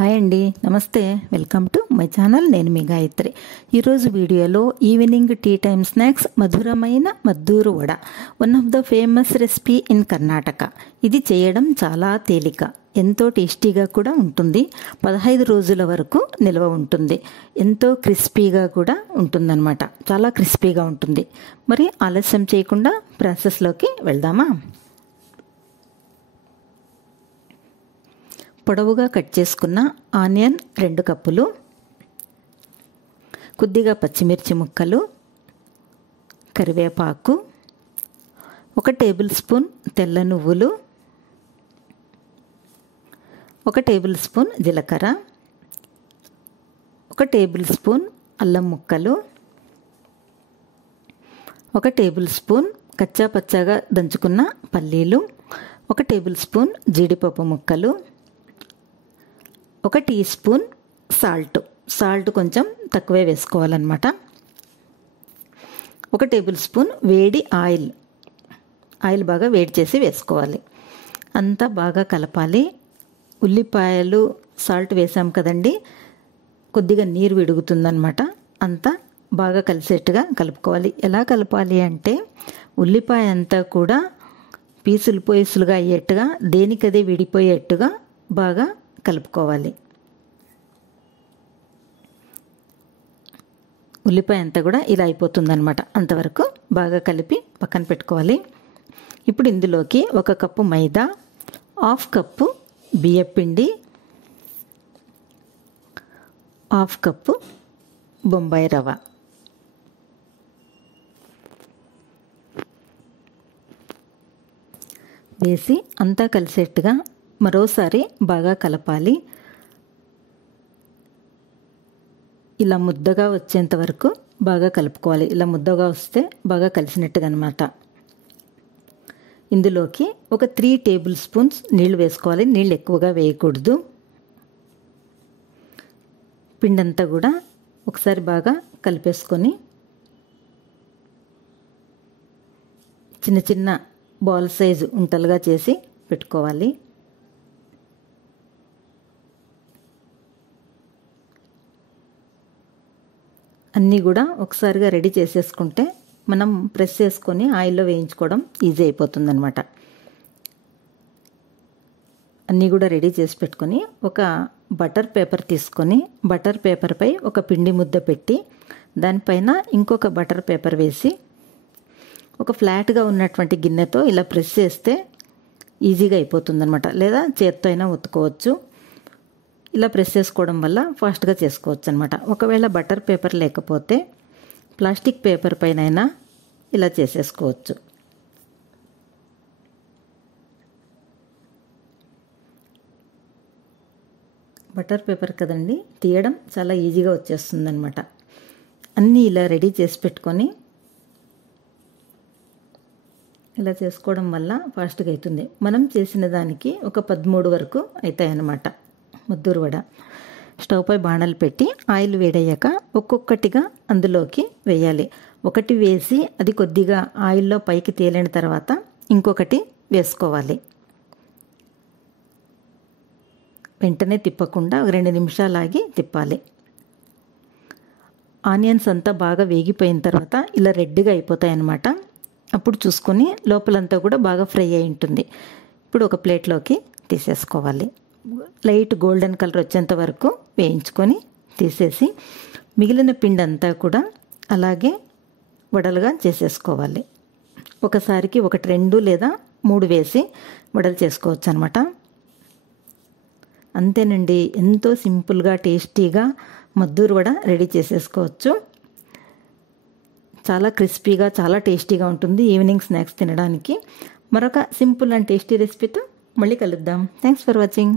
Hi అండి, నమస్తే. Welcome to my channel. నేను మీ గాయత్రి. ఈరోజు వీడియోలో ఈవినింగ్ టీ టైమ్ స్నాక్స్ మధురమైన Maddur vada, one of the famous recipe in Karnataka. ఇది చేయడం చాలా తేలిక, ఎంతో టేస్టీగా కూడా ఉంటుంది. 15 రోజుల వరకు నిల్వ ఉంటుంది. ఎంతో క్రిస్పీగా కూడా ఉంటుందన్నమాట. చాలా క్రిస్పీగా ఉంటుంది. మరి ఆలస్యం చేయకుండా ప్రాసెస్లోకి వెళ్దామా? పొడవుగా కట్ చేసుకున్న ఆనియన్ 2 కప్పులు, కొద్దిగా పచ్చిమిర్చి ముక్కలు, కరివేపాకు, 1 టేబుల్ స్పూన్ తెల్ల నువ్వులు, 1 టేబుల్ స్పూన్ జీలకర్ర, 1 టేబుల్ స్పూన్ అల్లం ముక్కలు, 1 టేబుల్ స్పూన్ కచ్చా పచ్చాగా దంచుకున్న పల్లీలు, 1 టేబుల్ స్పూన్ జీడిపప్పు ముక్కలు, 1 టీ స్పూన్ సాల్ట్ కొంచెం తక్కువే వేసుకోవాలన్నమాట. 1 టేబుల్ స్పూన్ వేడి ఆయిల్ బాగా వేడి చేసి వేసుకోవాలి. అంతా బాగా కలపాలి. ఉల్లిపాయలు సాల్ట్ వేసాం కదండి, కొద్దిగా నీరు విడుగుతుందన్నమాట. అంతా బాగా కలిసేట్టుగా కలుపుకోవాలి. ఎలా కలపాలి అంటే, ఉల్లిపాయ అంతా కూడా పీసులుగా అయ్యేట్టుగా, దేనికదే విడిపోయేట్టుగా బాగా కలుపుకోవాలి. ఉల్లిపాయ అంతా కూడా ఇలా అయిపోతుందన్నమాట. అంతవరకు బాగా కలిపి పక్కన పెట్టుకోవాలి. ఇప్పుడు ఇందులోకి 1 కప్పు మైదా, 1/2 కప్పు బియ్యపిండి, 1/2 కప్పు బొంబాయి రవ్వ వేసి అంతా కలిసేట్టుగా మరోసారి బాగా కలపాలి. ఇలా ముద్దగా వచ్చేంత వరకు బాగా కలుపుకోవాలి. ఇలా ముద్దగా వస్తే బాగా కలిసినట్టుగా అనమాట. ఇందులోకి 3 టేబుల్ స్పూన్స్ నీళ్లు వేసుకోవాలి. నీళ్ళు ఎక్కువగా వేయకూడదు. పిండంతా కూడా ఒకసారి బాగా కలిపేసుకొని చిన్న చిన్న బాల్ సైజు ఉంటలుగా చేసి పెట్టుకోవాలి. అన్నీ కూడా ఒకసారిగా రెడీ చేసేసుకుంటే మనం ప్రెస్ చేసుకొని ఆయిల్లో వేయించుకోవడం ఈజీ అయిపోతుందన్నమాట. అన్నీ కూడా రెడీ చేసి పెట్టుకొని ఒక బటర్ పేపర్ తీసుకొని, బటర్ పేపర్పై ఒక పిండి ముద్ద పెట్టి, దానిపైన ఇంకొక బటర్ పేపర్ వేసి, ఒక ఫ్లాట్గా ఉన్నటువంటి గిన్నెతో ఇలా ప్రెస్ చేస్తే ఈజీగా అయిపోతుందన్నమాట. లేదా చేత్తో అయినా ఒత్తుకోవచ్చు. ఇలా ప్రెస్ చేసుకోవడం వల్ల ఫాస్ట్గా చేసుకోవచ్చు అనమాట. ఒకవేళ బటర్ పేపర్ లేకపోతే ప్లాస్టిక్ పేపర్ పైన అయినా ఇలా చేసేసుకోవచ్చు. బటర్ పేపర్ కదండి, తీయడం చాలా ఈజీగా వచ్చేస్తుంది అనమాట. అన్నీ ఇలా రెడీ చేసి పెట్టుకొని ఇలా చేసుకోవడం వల్ల ఫాస్ట్గా అవుతుంది. మనం చేసిన దానికి ఒక 13 వరకు అవుతాయి అన్నమాట మద్దూరు వడ. స్టవ్ పై బాణలు పెట్టి ఆయిల్ వేడయ్యాక ఒక్కొక్కటిగా అందులోకి వేయాలి. ఒకటి వేసి అది కొద్దిగా ఆయిల్లో పైకి తేలిన తర్వాత ఇంకొకటి వేసుకోవాలి. వెంటనే తిప్పకుండా 2 నిమిషాలు ఆగి తిప్పాలి. ఆనియన్స్ అంతా బాగా వేగిపోయిన తర్వాత ఇలా రెడ్గా అయిపోతాయి అన్నమాట. అప్పుడు చూసుకొని లోపలంతా కూడా బాగా ఫ్రై అయి ఉంటుంది. ఇప్పుడు ఒక ప్లేట్లోకి తీసేసుకోవాలి. లైట్ గోల్డెన్ కలర్ వచ్చేంత వరకు వేయించుకొని తీసేసి, మిగిలిన పిండి అంతా కూడా అలాగే వడలుగా చేసేసుకోవాలి. ఒకసారికి 1, 2 లేదా 3 వేసి వడలు చేసుకోవచ్చు అనమాట. అంతేనండి, ఎంతో సింపుల్గా టేస్టీగా మద్దూరు వడ రెడీ చేసేసుకోవచ్చు. చాలా క్రిస్పీగా, చాలా టేస్టీగా ఉంటుంది ఈవినింగ్ స్నాక్స్ తినడానికి. మరొక సింపుల్ అండ్ టేస్టీ రెసిపీతో మళ్ళీ కలుద్దాం. Thanks for watching.